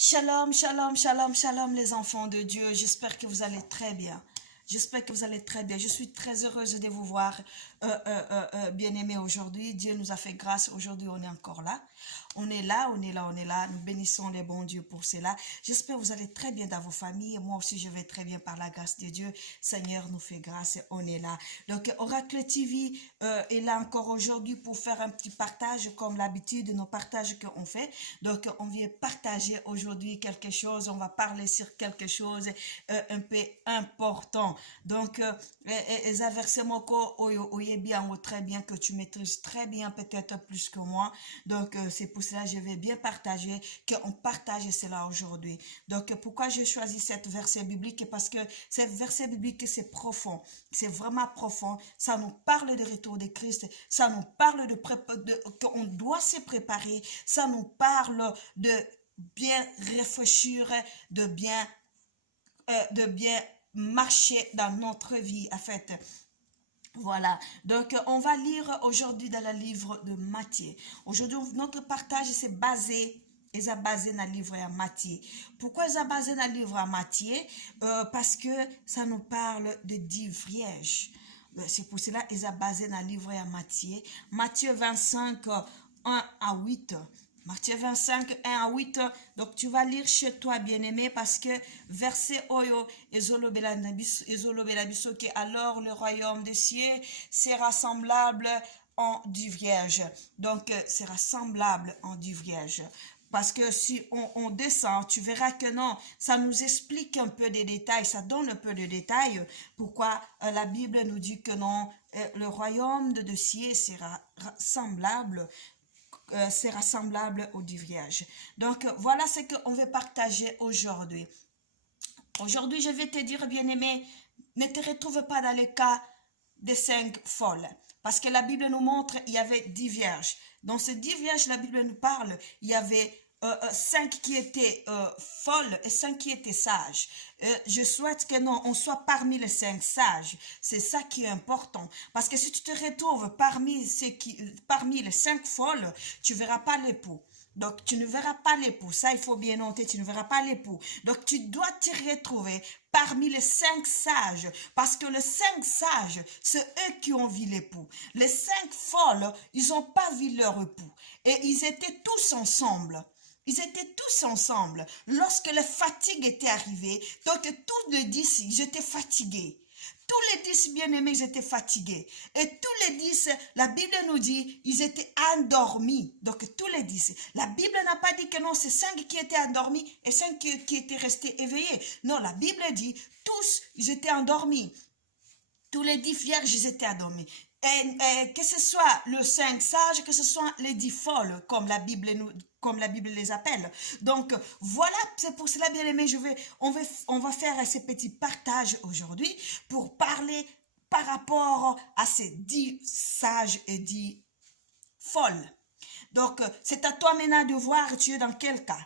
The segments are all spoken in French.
Shalom, shalom, shalom, shalom les enfants de Dieu. J'espère que vous allez très bien. J'espère que vous allez très bien. Je suis très heureuse de vous voir bien-aimés aujourd'hui. Dieu nous a fait grâce. Aujourd'hui, on est encore là. On est là, on est là, on est là. Nous bénissons les bons dieux pour cela. J'espère que vous allez très bien dans vos familles. Et moi aussi, je vais très bien par la grâce de Dieu. Seigneur nous fait grâce et on est là. Donc, Oracle TV est là encore aujourd'hui pour faire un petit partage comme l'habitude de nos partages qu'on fait. Donc, on vient partager aujourd'hui quelque chose. On va parler sur quelque chose un peu important. Donc, exercement bien très bien que tu maîtrises très bien, peut-être plus que moi. Donc, c'est pour cela que je vais bien partager, qu'on partage cela aujourd'hui. Donc, pourquoi j'ai choisi cette verset biblique? Parce que cette verset biblique, c'est profond. C'est vraiment profond. Ça nous parle du retour de Christ. Ça nous parle qu'on doit se préparer. Ça nous parle de bien réfléchir, de bien marcher dans notre vie, en fait. Voilà, donc on va lire aujourd'hui dans le livre de Matthieu. Aujourd'hui, notre partage, c'est basé, ils ont basé dans le livre à Matthieu. Pourquoi ils ont basé dans le livre à Matthieu? Parce que ça nous parle de 10 vierges. C'est pour cela qu'ils ont basé dans le livre à Matthieu. Matthieu 25, 1 à 8. Matthieu 25, 1 à 8. Donc, tu vas lire chez toi, bien-aimé, parce que verset Oyo, que alors le royaume des cieux sera semblable en du vierge. Donc, sera semblable en du vierge. Parce que si on descend, tu verras que non, ça nous explique un peu des détails, ça donne un peu de détails. Pourquoi la Bible nous dit que non, le royaume de cieux sera semblable au du vierge. Donc, voilà ce qu'on veut partager aujourd'hui. Aujourd'hui, je vais te dire, bien-aimé, ne te retrouve pas dans le cas des 5 folles. Parce que la Bible nous montre, il y avait 10 vierges. Dans ces 10 vierges, la Bible nous parle, il y avait 5 qui étaient folles et 5 qui étaient sages. Je souhaite que non, on soit parmi les 5 sages. C'est ça qui est important. Parce que si tu te retrouves parmi les 5 folles, tu ne verras pas l'époux. Donc, tu ne verras pas l'époux. Ça, il faut bien noter, tu ne verras pas l'époux. Donc, tu dois te retrouver parmi les 5 sages. Parce que les 5 sages, c'est eux qui ont vu l'époux. Les 5 folles, ils n'ont pas vu leur époux. Et ils étaient tous ensemble. Ils étaient tous ensemble. Lorsque la fatigue était arrivée, donc tous les 10, ils étaient fatigués. Tous les 10 bien-aimés, ils étaient fatigués. Et tous les 10, la Bible nous dit, ils étaient endormis. Donc tous les 10. La Bible n'a pas dit que non, c'est 5 qui étaient endormis et 5 qui étaient restés éveillés. Non, la Bible dit, tous, ils étaient endormis. Tous les 10 vierges, ils étaient endormis. Et que ce soit le 5 sages, que ce soit les 10 folles, comme la Bible les appelle. Donc, voilà, c'est pour cela, bien aimé, on va faire ces petits partages aujourd'hui pour parler par rapport à ces 10 sages et 10 folles. Donc, c'est à toi maintenant de voir, tu es dans quel cas.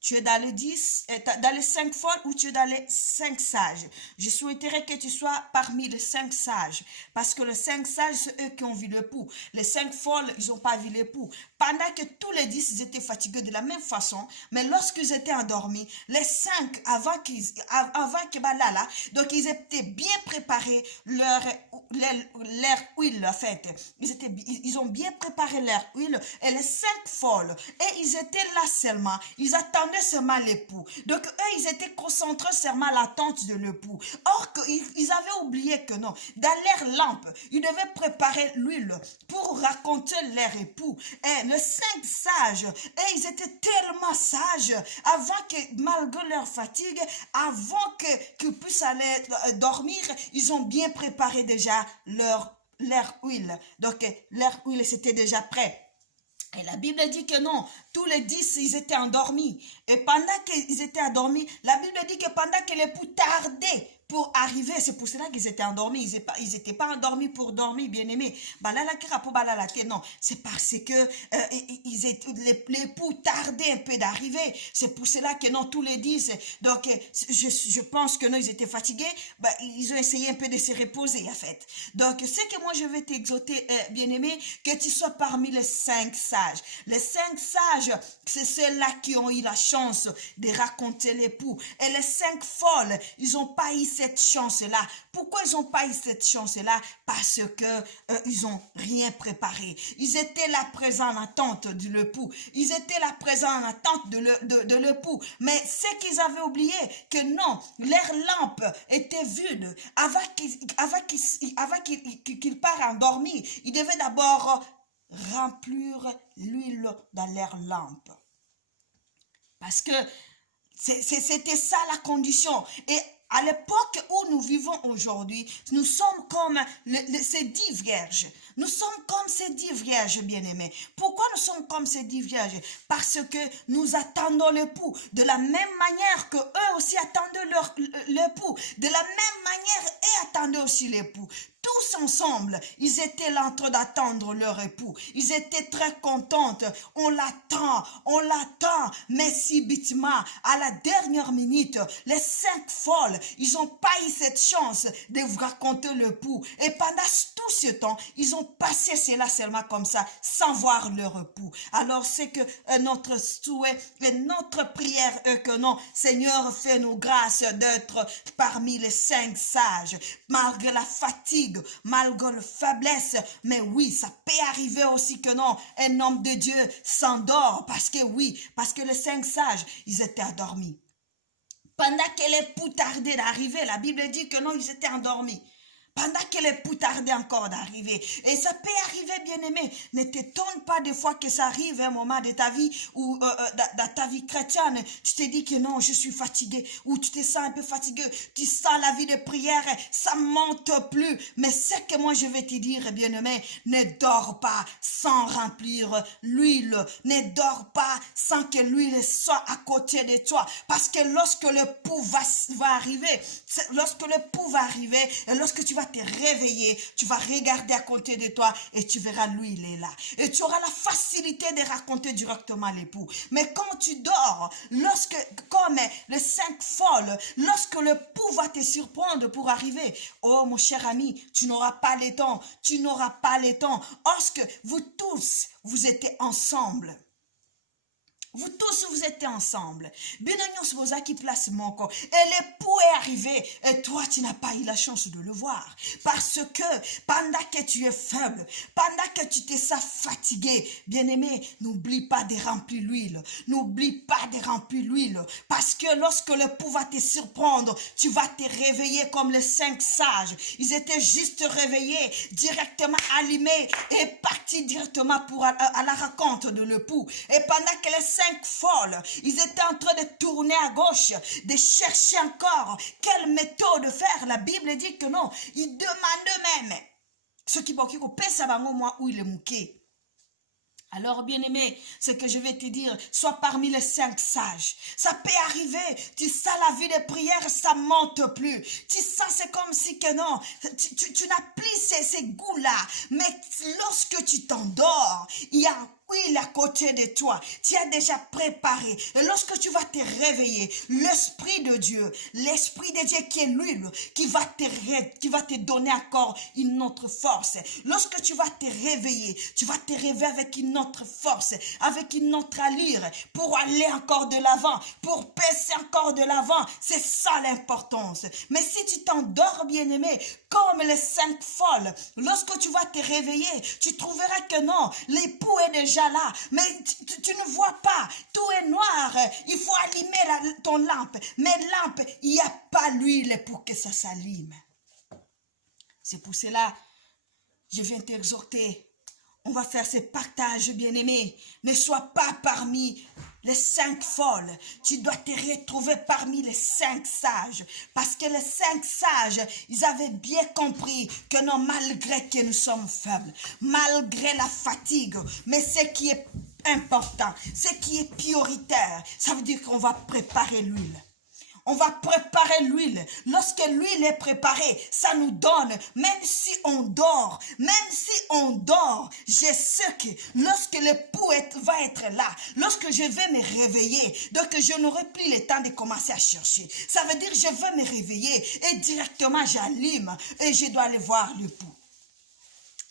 Tu es dans les 10, dans les 5 folles ou tu es dans les 5 sages. Je souhaiterais que tu sois parmi les 5 sages. Parce que les 5 sages, c'est eux qui ont vu l'époux. Les 5 folles, ils n'ont pas vu l'époux. Pendant que tous les 10, ils étaient fatigués de la même façon. Mais lorsqu'ils étaient endormis, les 5, avant que là, donc ils étaient bien préparés leur huile, en fait. Ils ont bien préparé leur huile. Et les 5 folles, et ils étaient là seulement. Ils attendaient seulement l'époux. Donc, eux, ils étaient concentrés seulement à l'attente de l'époux. Or, ils avaient oublié que non, dans leur lampe, ils devaient préparer l'huile pour raconter leur époux. Et les 5 sages, et ils étaient tellement sages, avant que, malgré leur fatigue, avant qu'ils puissent aller dormir, ils ont bien préparé déjà leur huile. Donc, leur huile, c'était déjà prêt. Et la Bible dit que non, tous les 10, ils étaient endormis. Et pendant qu'ils étaient endormis, la Bible dit que pendant que l'époux tardait pour arriver, c'est pour cela qu'ils étaient endormis. Ils n'étaient pas endormis pour dormir, bien-aimés. Non, c'est parce que l'époux tardait un peu d'arriver. C'est pour cela que non, tous les disent. Donc, je pense que non, ils étaient fatigués. Ils ont essayé un peu de se reposer, en fait. Donc, c'est que moi, je vais t'exhorter, bien-aimé, que tu sois parmi les 5 sages. Les 5 sages, c'est ceux-là qui ont eu la chance de raconter l'époux. Et les 5 folles, ils n'ont pas eu cette chance-là. Pourquoi ils n'ont pas eu cette chance-là? Parce que ils n'ont rien préparé. Ils étaient là présents en attente de l'époux. Ils étaient là présents en attente de l'époux. Mais c'est qu'ils avaient oublié que non, leur lampe était vide. Avant qu'ils partent endormir, ils devaient d'abord remplir l'huile dans leur lampe. Parce que c'était ça la condition. Et à l'époque où nous vivons aujourd'hui, nous sommes comme ces 10 vierges. Nous sommes comme ces 10 vierges, bien-aimés. Pourquoi nous sommes comme ces 10 vierges? Parce que nous attendons l'époux. De la même manière que eux aussi attendaient l'époux. De la même manière, et attendaient aussi l'époux. Tous ensemble, ils étaient là en train d'attendre leur époux. Ils étaient très contents. On l'attend, mais subitement, à la dernière minute, les 5 folles, ils n'ont pas eu cette chance de vous raconter l'époux. Et pendant tout ce temps, ils ont passé cela seulement comme ça, sans voir leur époux. Alors, c'est que notre souhait et notre prière est que non, Seigneur, fais-nous grâce d'être parmi les 5 sages, malgré la fatigue, malgré la faiblesse. Mais oui, ça peut arriver aussi que non, un homme de Dieu s'endort parce que les 5 sages, ils étaient endormis. Pendant que l'époux tardait d'arriver, la Bible dit que non, ils étaient endormis. Pendant que l'époux tardait encore d'arriver. Et ça peut arriver, bien-aimé. Ne t'étonne pas des fois que ça arrive à un moment de ta vie ou dans ta vie chrétienne. Tu te dis que non, je suis fatigué. Ou tu te sens un peu fatigué. Tu sens la vie de prière, ça ne monte plus. Mais ce que moi je vais te dire, bien-aimé, ne dors pas sans remplir l'huile. Ne dors pas sans que l'huile soit à côté de toi. Parce que lorsque l'époux va arriver, et lorsque tu vas te réveiller, tu vas regarder à côté de toi et tu verras l'huile est là. Et tu auras la facilité de raconter directement l'époux. Mais quand tu dors, comme les 5 folles, lorsque l'époux va te surprendre pour arriver, oh mon cher ami, tu n'auras pas le temps. Lorsque vous tous, vous étiez ensemble. Vous tous, vous étiez ensemble. Benignos Boza qui place mon corps. Et l'époux est arrivé. Et toi, tu n'as pas eu la chance de le voir. Parce que pendant que tu es faible, pendant que tu te sens fatigué, bien-aimé, n'oublie pas de remplir l'huile. N'oublie pas de remplir l'huile. Parce que lorsque l'époux va te surprendre, tu vas te réveiller comme les 5 sages. Ils étaient juste réveillés, directement allumés et partis directement à la rencontre de l'époux. Et pendant que les 5 folles, ils étaient en train de tourner à gauche, de chercher encore quelle méthode faire. La Bible dit que non, ils demandent même ce qui peut ça moi où il est mouqué. Alors, bien-aimé, ce que je vais te dire, sois parmi les 5 sages. Ça peut arriver, tu sens la vie de prière, ça monte plus. Tu sens, c'est comme si que non, tu n'as plus ces goûts-là. Mais lorsque tu t'endors, il y a huile à côté de toi. Tu as déjà préparé. Et lorsque tu vas te réveiller, l'Esprit de Dieu qui est l'huile, qui va te donner encore une autre force. Lorsque tu vas te réveiller avec une autre force, avec une autre allure, pour aller encore de l'avant, pour passer encore de l'avant. C'est ça l'importance. Mais si tu t'endors, bien-aimé, comme les 5 folles, lorsque tu vas te réveiller, tu trouveras que non, l'époux est déjà là, mais tu ne vois pas, tout est noir, il faut allumer ton lampe, mais lampe, il n'y a pas l'huile pour que ça s'allume. C'est pour cela, je viens t'exhorter, on va faire ce partage, bien-aimé, ne sois pas parmi les 5 folles, tu dois te retrouver parmi les 5 sages, parce que les 5 sages, ils avaient bien compris que non, malgré que nous sommes faibles, malgré la fatigue, mais ce qui est important, ce qui est prioritaire, ça veut dire qu'on va préparer l'huile. On va préparer l'huile. Lorsque l'huile est préparée, ça nous donne, même si on dort, je sais que lorsque l'époux va être là, lorsque je vais me réveiller, donc je n'aurai plus le temps de commencer à chercher. Ça veut dire je vais me réveiller et directement j'allume et je dois aller voir l'époux.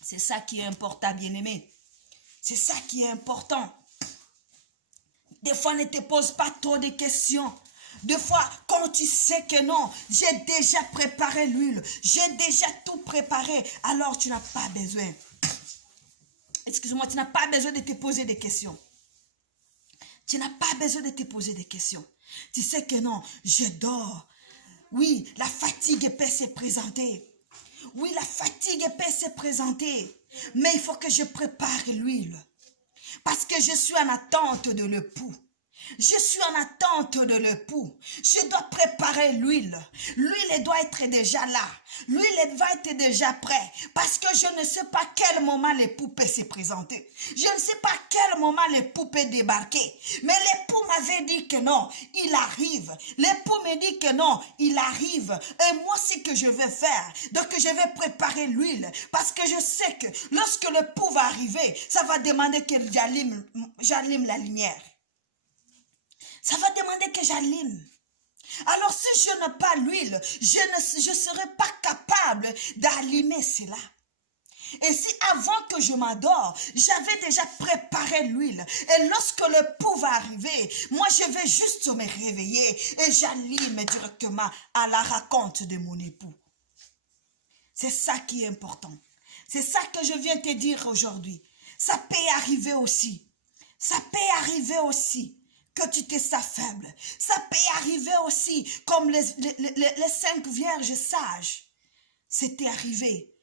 C'est ça qui est important, bien-aimé. C'est ça qui est important. Des fois, ne te pose pas trop de questions. Des fois, quand tu sais que non, j'ai déjà préparé l'huile, j'ai déjà tout préparé, alors tu n'as pas besoin. Excuse-moi, tu n'as pas besoin de te poser des questions. Tu n'as pas besoin de te poser des questions. Tu sais que non, je dors. Oui, la fatigue peut se présenter. Oui, la fatigue peut se présenter. Mais il faut que je prépare l'huile. Parce que je suis en attente de l'époux. Je suis en attente de l'époux. Je dois préparer l'huile. L'huile doit être déjà là. L'huile va être déjà prête. Parce que je ne sais pas quel moment l'époux peut se présenter. Je ne sais pas quel moment l'époux peut débarquer. Mais l'époux m'avait dit que non, il arrive. L'époux me dit que non, il arrive. Et moi, ce que je vais faire, donc je vais préparer l'huile. Parce que je sais que lorsque l'époux va arriver, ça va demander que j'allume la lumière. Ça va demander que j'allume. Alors si je n'ai pas l'huile, je ne serai pas capable d'allumer cela. Et si avant que je m'endors, j'avais déjà préparé l'huile, et lorsque le pouls va arriver, moi je vais juste me réveiller et j'allume directement à la raconte de mon époux. C'est ça qui est important. C'est ça que je viens te dire aujourd'hui. Ça peut arriver aussi. Ça peut arriver aussi que tu te sens faible. Ça peut arriver aussi comme les 5 vierges sages. C'était arrivé.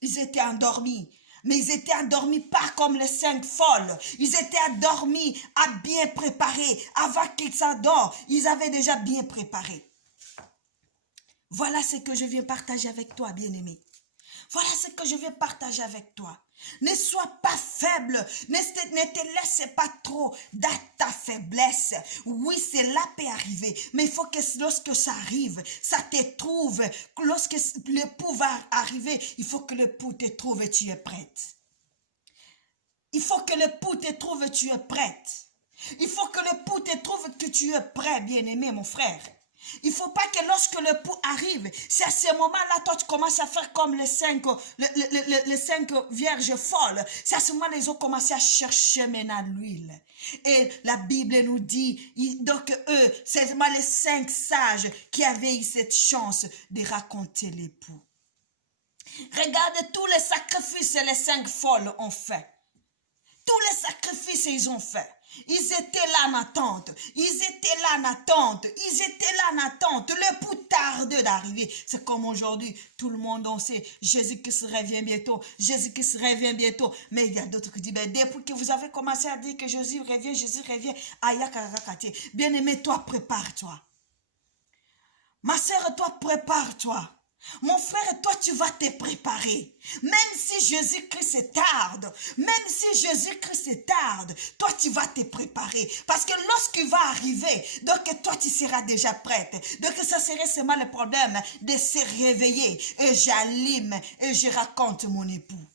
Ils étaient endormis. Mais ils étaient endormis pas comme les 5 folles. Ils étaient endormis à bien préparer. Avant qu'ils s'endorment, ils avaient déjà bien préparé. Voilà ce que je viens partager avec toi, bien-aimé. Voilà ce que je vais partager avec toi. Ne sois pas faible, ne te laisse pas trop dans ta faiblesse. Oui, cela peut arriver, mais il faut que lorsque ça arrive, ça te trouve. Lorsque l'époux va arriver, il faut que l'époux te trouve et tu es prête. Il faut que l'époux te trouve et tu es prête. Il faut que l'époux te trouve que tu es prêt, bien-aimé, mon frère. Il ne faut pas que lorsque le pouls arrive, c'est à ce moment-là, toi, tu commences à faire comme les 5 vierges folles. C'est à ce moment-là, ils ont commencé à chercher maintenant l'huile. Et la Bible nous dit, donc eux, c'est seulement les 5 sages qui avaient eu cette chance de raconter l'époux. Regarde tous les sacrifices que les 5 folles ont fait. Tous les sacrifices qu'ils ont fait. Ils étaient là en attente. Ils étaient là en attente. Ils étaient là en attente. Le pouls tarde d'arriver. C'est comme aujourd'hui. Tout le monde, on sait, Jésus-Christ revient bientôt. Jésus-Christ revient bientôt. Mais il y a d'autres qui disent, ben, depuis que vous avez commencé à dire que Jésus revient. Aïe, bien aimé, toi, prépare-toi. Ma sœur, toi, prépare-toi. Mon frère, toi, tu vas te préparer. Même si Jésus-Christ tarde, toi, tu vas te préparer. Parce que lorsqu'il va arriver, donc toi, tu seras déjà prête. Donc, ça serait seulement le problème de se réveiller. Et j'allume et je raconte mon époux.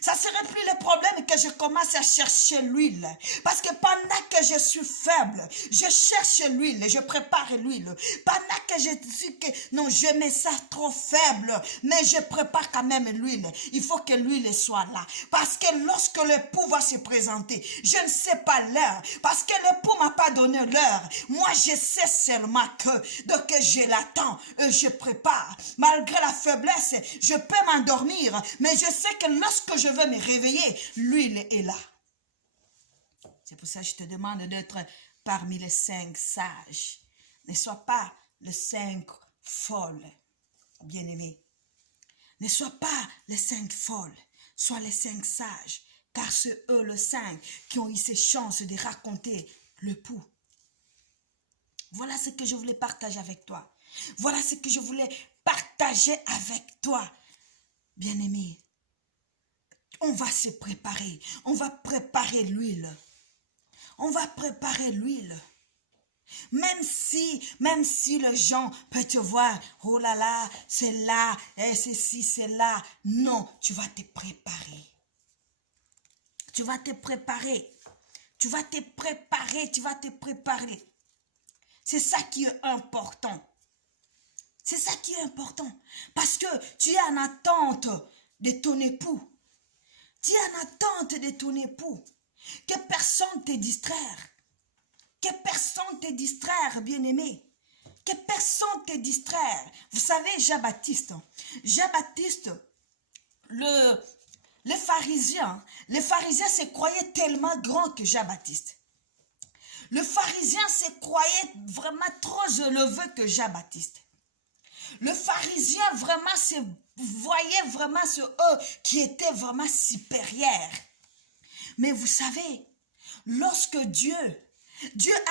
Ça ne serait plus le problème que je commence à chercher l'huile. Parce que pendant que je suis faible, je cherche l'huile, je prépare l'huile. Pendant que je dis que non, je me sens trop faible, mais je prépare quand même l'huile. Il faut que l'huile soit là. Parce que lorsque le pouls va se présenter, je ne sais pas l'heure. Parce que le pouls ne m'a pas donné l'heure. Moi, je sais seulement que donc je l'attends, je prépare. Malgré la faiblesse, je peux m'endormir, mais je sais que lorsque je veux me réveiller, l'huile est là. C'est pour ça que je te demande d'être parmi les 5 sages. Ne sois pas les 5 folles, bien-aimés. Ne sois pas les 5 folles, sois les 5 sages, car c'est eux les 5 qui ont eu ces chances de raconter le pouls. Voilà ce que je voulais partager avec toi. Voilà ce que je voulais partager avec toi, bien-aimé. On va se préparer. On va préparer l'huile. On va préparer l'huile. Même si les gens peuvent te voir, oh c'est là, c'est ci, c'est là. Non, tu vas te préparer. Tu vas te préparer. Tu vas te préparer, tu vas te préparer. C'est ça qui est important. C'est ça qui est important. Parce que tu es en attente de ton époux. Tu es en attente de ton époux. Que personne ne te distraire. Que personne ne te distraire, bien-aimé. Que personne ne te distraire. Vous savez, Jean-Baptiste, les pharisiens se croyaient tellement grands que Jean-Baptiste. Le pharisien se croyait vraiment trop élevé que Jean-Baptiste. Le pharisien vraiment se voyait vraiment sur eux qui étaient vraiment supérieurs. Mais vous savez, lorsque Dieu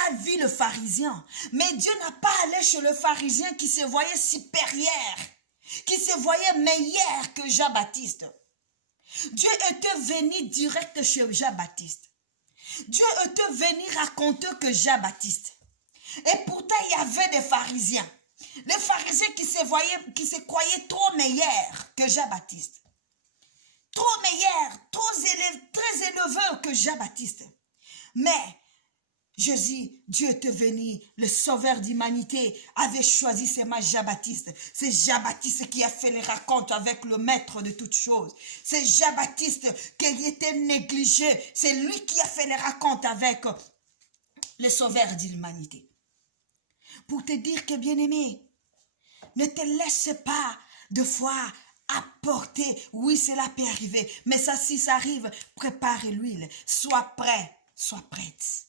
a vu le pharisien, mais Dieu n'a pas allé chez le pharisien qui se voyait supérieur, qui se voyait meilleur que Jean-Baptiste. Dieu était venu direct chez Jean-Baptiste. Dieu était venu raconter que Jean-Baptiste. Et pourtant, il y avait des pharisiens. Les pharisiens qui se croyaient trop meilleurs que Jean-Baptiste. Trop meilleurs, très élevés que Jean-Baptiste. Mais Jésus, Dieu était venu, le sauveur d'humanité, avait choisi seulement Jean-Baptiste. C'est Jean-Baptiste qui a fait les racontes avec le maître de toutes choses. C'est Jean-Baptiste qui était négligé. C'est lui qui a fait les racontes avec le sauveur de l'humanité. Pour te dire que, bien-aimé, ne te laisse pas de fois apporter. Oui, cela peut arriver. Mais ça, si ça arrive, prépare l'huile. Sois prêt, sois prête.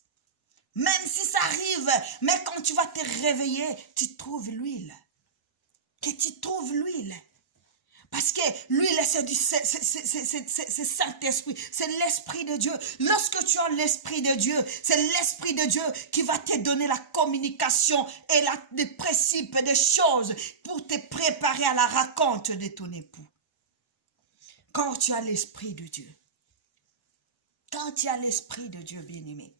Même si ça arrive, mais quand tu vas te réveiller, tu trouves l'huile. Que tu trouves l'huile. Parce que l'huile, c'est Saint-Esprit, c'est l'Esprit de Dieu. Lorsque tu as l'Esprit de Dieu, c'est l'Esprit de Dieu qui va te donner la communication et les principes des choses pour te préparer à la raconte de ton époux. Quand tu as l'Esprit de Dieu, quand tu as l'Esprit de Dieu, bien-aimé.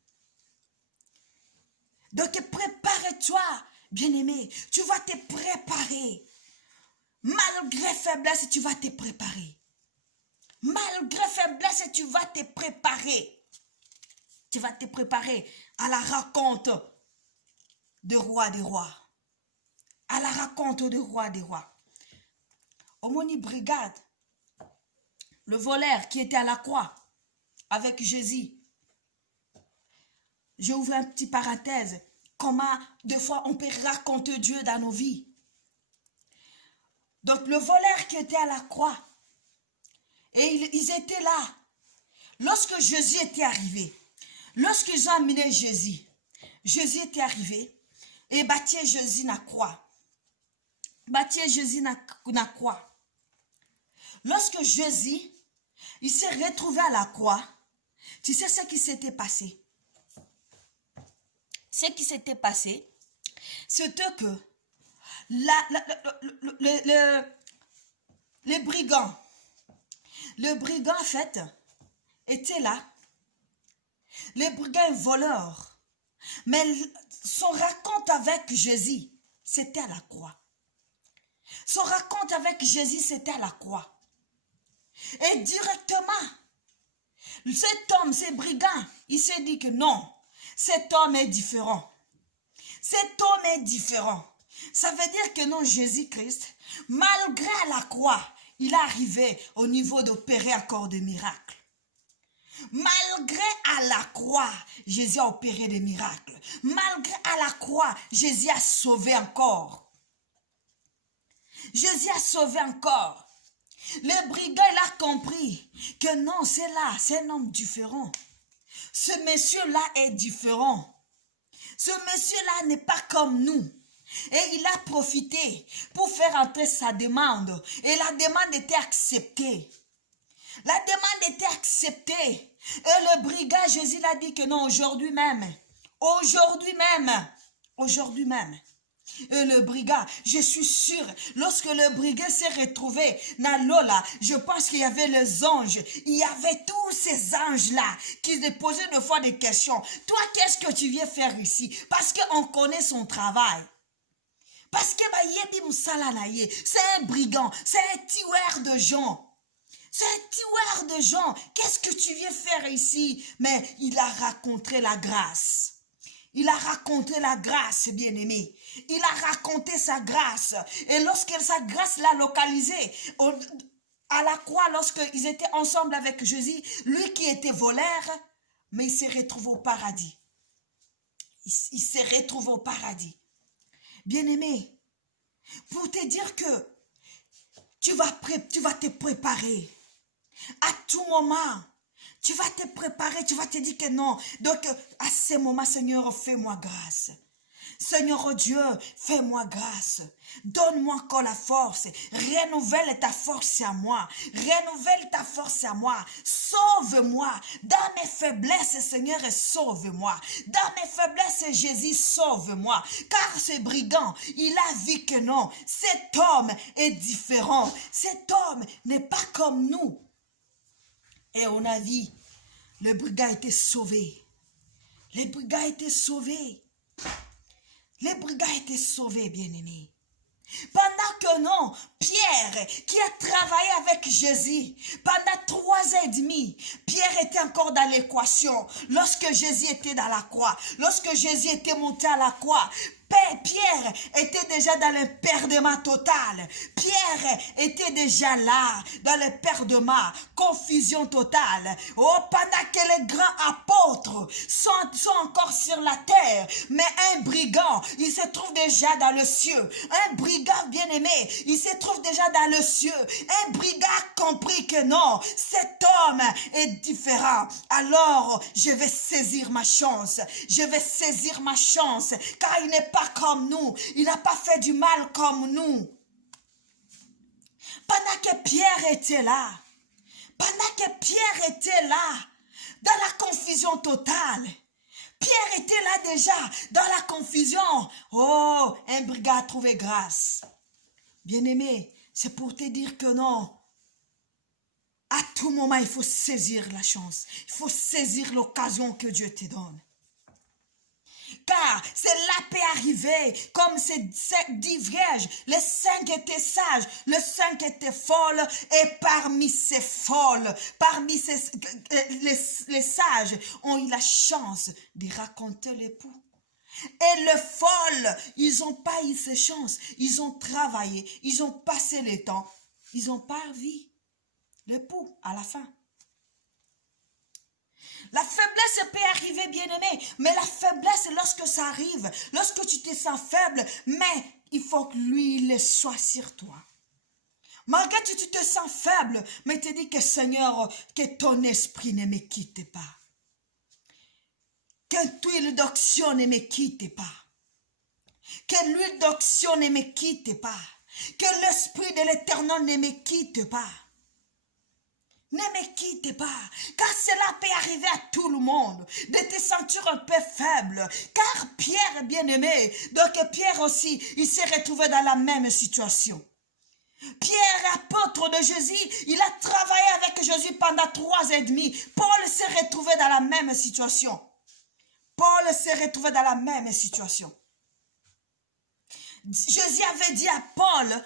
Donc prépare-toi, bien-aimé, tu vas te préparer. Malgré faiblesse, tu vas te préparer. Malgré faiblesse, tu vas te préparer. Tu vas te préparer à la raconte de roi des rois. À la raconte de roi des rois. Aumônier Brigade, le voleur qui était à la croix avec Jésus. J'ouvre un petit parenthèse. Comment, des fois, on peut raconter Dieu dans nos vies. Donc, le voleur qui était à la croix, et ils étaient là. Lorsque Jésus était arrivé, lorsqu'ils ont amené Jésus était arrivé et bâti Jésus na croix. Bâti Jésus na croix. Lorsque Jésus, il s'est retrouvé à la croix, tu sais ce qui s'était passé? Ce qui s'était passé, c'était que le brigand en fait, était là. Le brigand voleur. Mais son raconte avec Jésus, c'était à la croix. Son raconte avec Jésus, c'était à la croix. Et directement, cet homme, ce brigand, il s'est dit que non, cet homme est différent. Cet homme est différent. Ça veut dire que non, Jésus-Christ, malgré la croix, il est arrivé au niveau d'opérer encore des miracles. Malgré à la croix, Jésus a opéré des miracles. Malgré à la croix, Jésus a sauvé encore. Jésus a sauvé encore. Le brigand, il a compris que non, c'est là, c'est un homme différent. Ce monsieur-là est différent. Ce monsieur-là n'est pas comme nous. Et il a profité pour faire entrer sa demande. Et la demande était acceptée. La demande était acceptée. Et le brigand, Jésus l'a dit que non, aujourd'hui même, Et le brigand, je suis sûre, lorsque le brigand s'est retrouvé dans l'eau là, je pense qu'il y avait les anges. Il y avait tous ces anges-là qui se posaient de fois des questions. Toi, qu'est-ce que tu viens faire ici? Parce qu'on connaît son travail. Parce que c'est un brigand, c'est un tueur de gens. C'est un tueur de gens. Qu'est-ce que tu viens faire ici? Mais il a raconté la grâce. Il a raconté la grâce, bien-aimé. Il a raconté sa grâce. Et lorsque sa grâce l'a localisé à la croix, lorsqu'ils étaient ensemble avec Jésus, lui qui était voleur, mais il s'est retrouvé au paradis. Il s'est retrouvé au paradis. Bien-aimé, pour te dire que tu vas te préparer. À tout moment, tu vas te préparer, tu vas te dire que non. Donc, à ce moment, Seigneur, fais-moi grâce. Seigneur oh Dieu, fais-moi grâce. Donne-moi encore la force. Renouvelle ta force à moi. Renouvelle ta force à moi. Sauve-moi. Dans mes faiblesses, Seigneur, sauve-moi. Dans mes faiblesses, Jésus, sauve-moi. Car ce brigand, il a vu que non. Cet homme est différent. Cet homme n'est pas comme nous. Et on a vu, le brigand a été sauvé. Le brigand a été sauvé. Les brigands étaient sauvés, bien-aimés. Pendant que non, Pierre, qui a travaillé avec Jésus pendant 3 ans et demi, Pierre était encore dans l'équation. Lorsque Jésus était dans la croix, lorsque Jésus était monté à la croix, Pierre était déjà dans le perdement total. Pierre était déjà là, dans le perdement, confusion totale. Oh, pendant que les grands apôtres sont encore sur la terre, mais un brigand, il se trouve déjà dans le ciel. Un brigand bien-aimé, il se trouve déjà dans le ciel. Un brigand a compris que non, cet homme est différent. Alors, je vais saisir ma chance. Je vais saisir ma chance, car il n'est pas comme nous. Il n'a pas fait du mal comme nous. Pendant que Pierre était là, dans la confusion totale, Pierre était là déjà, dans la confusion. Oh, un brigand a trouvé grâce. Bien-aimé, c'est pour te dire que non. À tout moment, il faut saisir la chance. Il faut saisir l'occasion que Dieu te donne. Car cela peut arriver comme ces 10 vierges. Les 5 étaient sages, les 5 étaient folles. Et parmi ces folles, parmi les sages, ont eu la chance de raconter l'époux. Et les folles, ils n'ont pas eu ces chances. Ils ont travaillé, ils ont passé le temps. Ils n'ont pas vu l'époux à la fin. La faiblesse peut arriver, bien-aimé, mais la faiblesse, lorsque ça arrive, lorsque tu te sens faible, mais il faut que l'huile soit sur toi. Malgré que tu te sens faible, mais te dis que Seigneur, que ton esprit ne me quitte pas. Que l'huile d'onction ne me quitte pas. Que l'huile d'onction ne me quitte pas. Que l'esprit de l'Éternel ne me quitte pas. Ne me quitte pas, car cela peut arriver à tout le monde, de te sentir un peu faible, car Pierre est bien-aimé, donc Pierre aussi, il s'est retrouvé dans la même situation. Pierre, apôtre de Jésus, il a travaillé avec Jésus pendant 3 ans et demi. Paul s'est retrouvé dans la même situation. Paul s'est retrouvé dans la même situation. Jésus avait dit à Paul,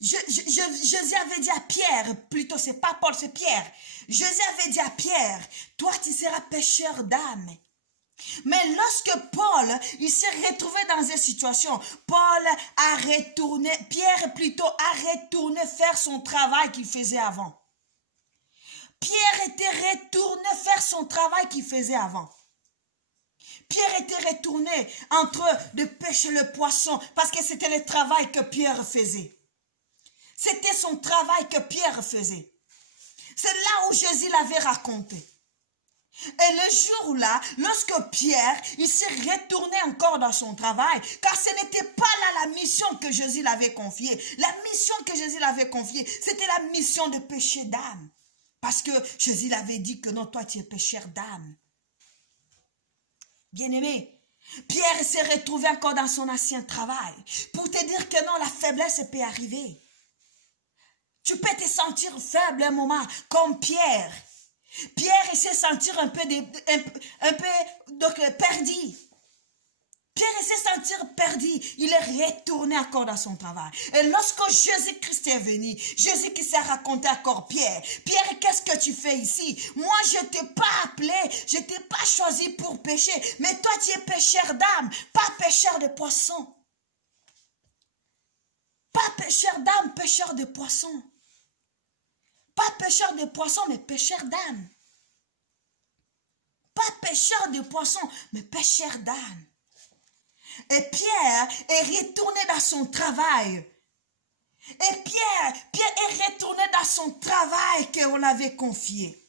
Jésus avait dit à Pierre, plutôt c'est pas Paul, c'est Pierre. Jésus avait dit à Pierre, toi tu seras pêcheur d'âmes. Mais lorsque Paul, il s'est retrouvé dans une situation, Paul a retourné, Pierre plutôt a retourné faire son travail qu'il faisait avant. Pierre était retourné faire son travail qu'il faisait avant. Pierre était retourné entre de pêcher le poisson parce que c'était le travail que Pierre faisait. C'était son travail que Pierre faisait. C'est là où Jésus l'avait raconté. Et le jour-là, lorsque Pierre, il s'est retourné encore dans son travail, car ce n'était pas là la mission que Jésus l'avait confiée. La mission que Jésus l'avait confiée, c'était la mission de pécher d'âme. Parce que Jésus l'avait dit que non, toi tu es pécheur d'âme. Bien-aimé, Pierre s'est retrouvé encore dans son ancien travail pour te dire que non, la faiblesse peut arriver. Tu peux te sentir faible un moment, comme Pierre. Pierre s'est senti un peu perdu. Pierre s'est senti perdu. Il est retourné encore dans son travail. Et lorsque Jésus-Christ est venu, Jésus qui s'est raconté encore Pierre. Pierre, qu'est-ce que tu fais ici? Moi, je ne t'ai pas appelé, je ne t'ai pas choisi pour pécher. Mais toi, tu es pêcheur d'âme, pas pêcheur de poissons. Pas pêcheur d'âme, pêcheur de poissons. Pas pêcheur de poissons, mais pêcheur d'âme. Pas pêcheur de poissons, mais pêcheur d'âme. Et Pierre est retourné dans son travail. Et Pierre est retourné dans son travail qu'on l'avait confié.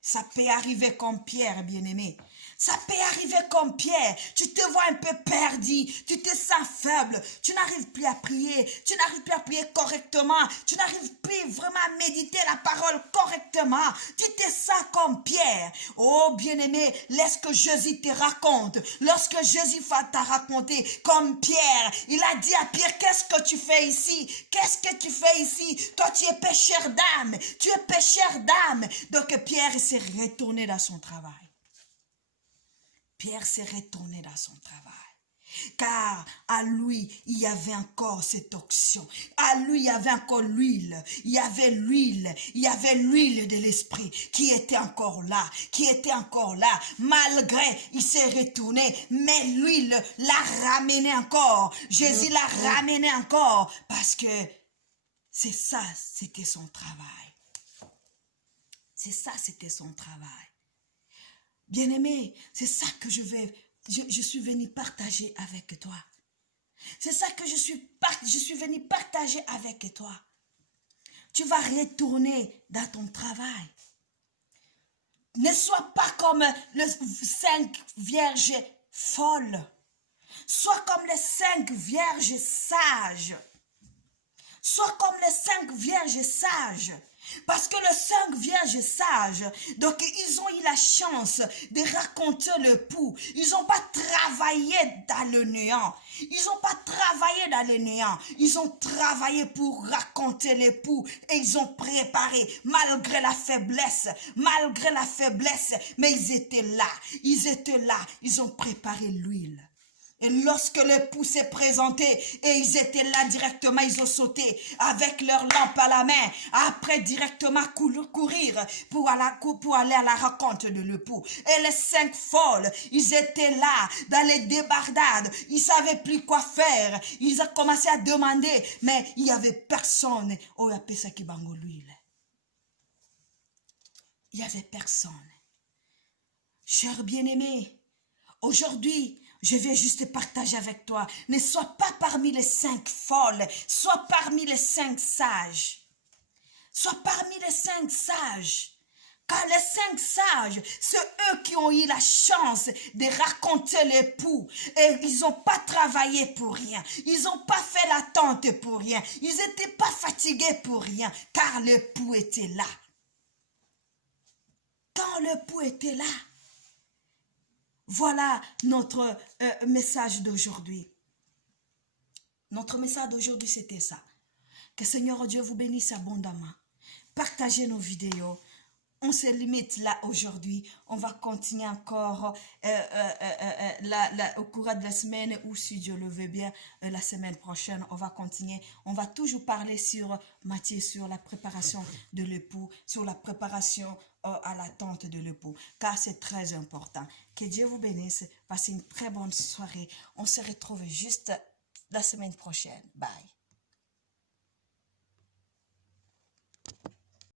Ça peut arriver comme Pierre, bien-aimé. Ça peut arriver comme Pierre. Tu te vois un peu perdu. Tu te sens faible. Tu n'arrives plus à prier. Tu n'arrives plus à prier correctement. Tu n'arrives plus vraiment à méditer la parole correctement. Tu te sens comme Pierre. Oh, bien-aimé, laisse que Jésus te raconte. Lorsque Jésus t'a raconté comme Pierre, il a dit à Pierre, qu'est-ce que tu fais ici? Qu'est-ce que tu fais ici? Toi, tu es pêcheur d'âme. Tu es pêcheur d'âme. Donc, Pierre s'est retourné dans son travail. Pierre s'est retourné dans son travail. Car à lui, il y avait encore cette onction. À lui, il y avait encore l'huile. Il y avait l'huile. Il y avait l'huile de l'esprit qui était encore là. Qui était encore là. Malgré, il s'est retourné. Mais l'huile l'a ramené encore. Jésus l'a ramené encore. Parce que c'est ça, c'était son travail. C'est ça, c'était son travail. Bien-aimé, c'est ça que je suis venu partager avec toi. C'est ça que je suis venu partager avec toi. Tu vas retourner dans ton travail. Ne sois pas comme les 5 vierges folles. Sois comme les 5 vierges sages. Sois comme les 5 vierges sages. Parce que les 5 vierges sages, donc ils ont eu la chance de raconter le pouls. Ils n'ont pas travaillé dans le néant. Ils n'ont pas travaillé dans le néant. Ils ont travaillé pour raconter le pouls. Et ils ont préparé, malgré la faiblesse. Mais ils étaient là. Ils ont préparé l'huile. Et lorsque le pouls s'est présenté et ils étaient là directement, ils ont sauté avec leur lampe à la main. Après directement courir pour aller à la rencontre de le pouls. Et les 5 folles, ils étaient là dans les débardades. Ils ne savaient plus quoi faire. Ils ont commencé à demander, mais il n'y avait personne. Oh, il y a personne qui bango l'huile. Il n'y avait personne. Cher bien-aimé, aujourd'hui, je vais juste partager avec toi. Ne sois pas parmi les 5 folles. Sois parmi les 5 sages. Sois parmi les 5 sages. Car les 5 sages, c'est eux qui ont eu la chance de raconter les pouls. Et ils n'ont pas travaillé pour rien. Ils n'ont pas fait l'attente pour rien. Ils n'étaient pas fatigués pour rien. Car le pouls était là. Quand le pouls était là. Voilà notre message d'aujourd'hui. Notre message d'aujourd'hui, c'était ça. Que Seigneur Dieu vous bénisse abondamment. Partagez nos vidéos. On se limite là aujourd'hui. On va continuer encore au cours de la semaine ou si Dieu le veut bien, la semaine prochaine, on va continuer. On va toujours parler sur Matthieu, sur la préparation de l'époux, sur la préparation à l'attente de l'époux, car c'est très important. Que Dieu vous bénisse. Passez une très bonne soirée. On se retrouve juste la semaine prochaine. Bye.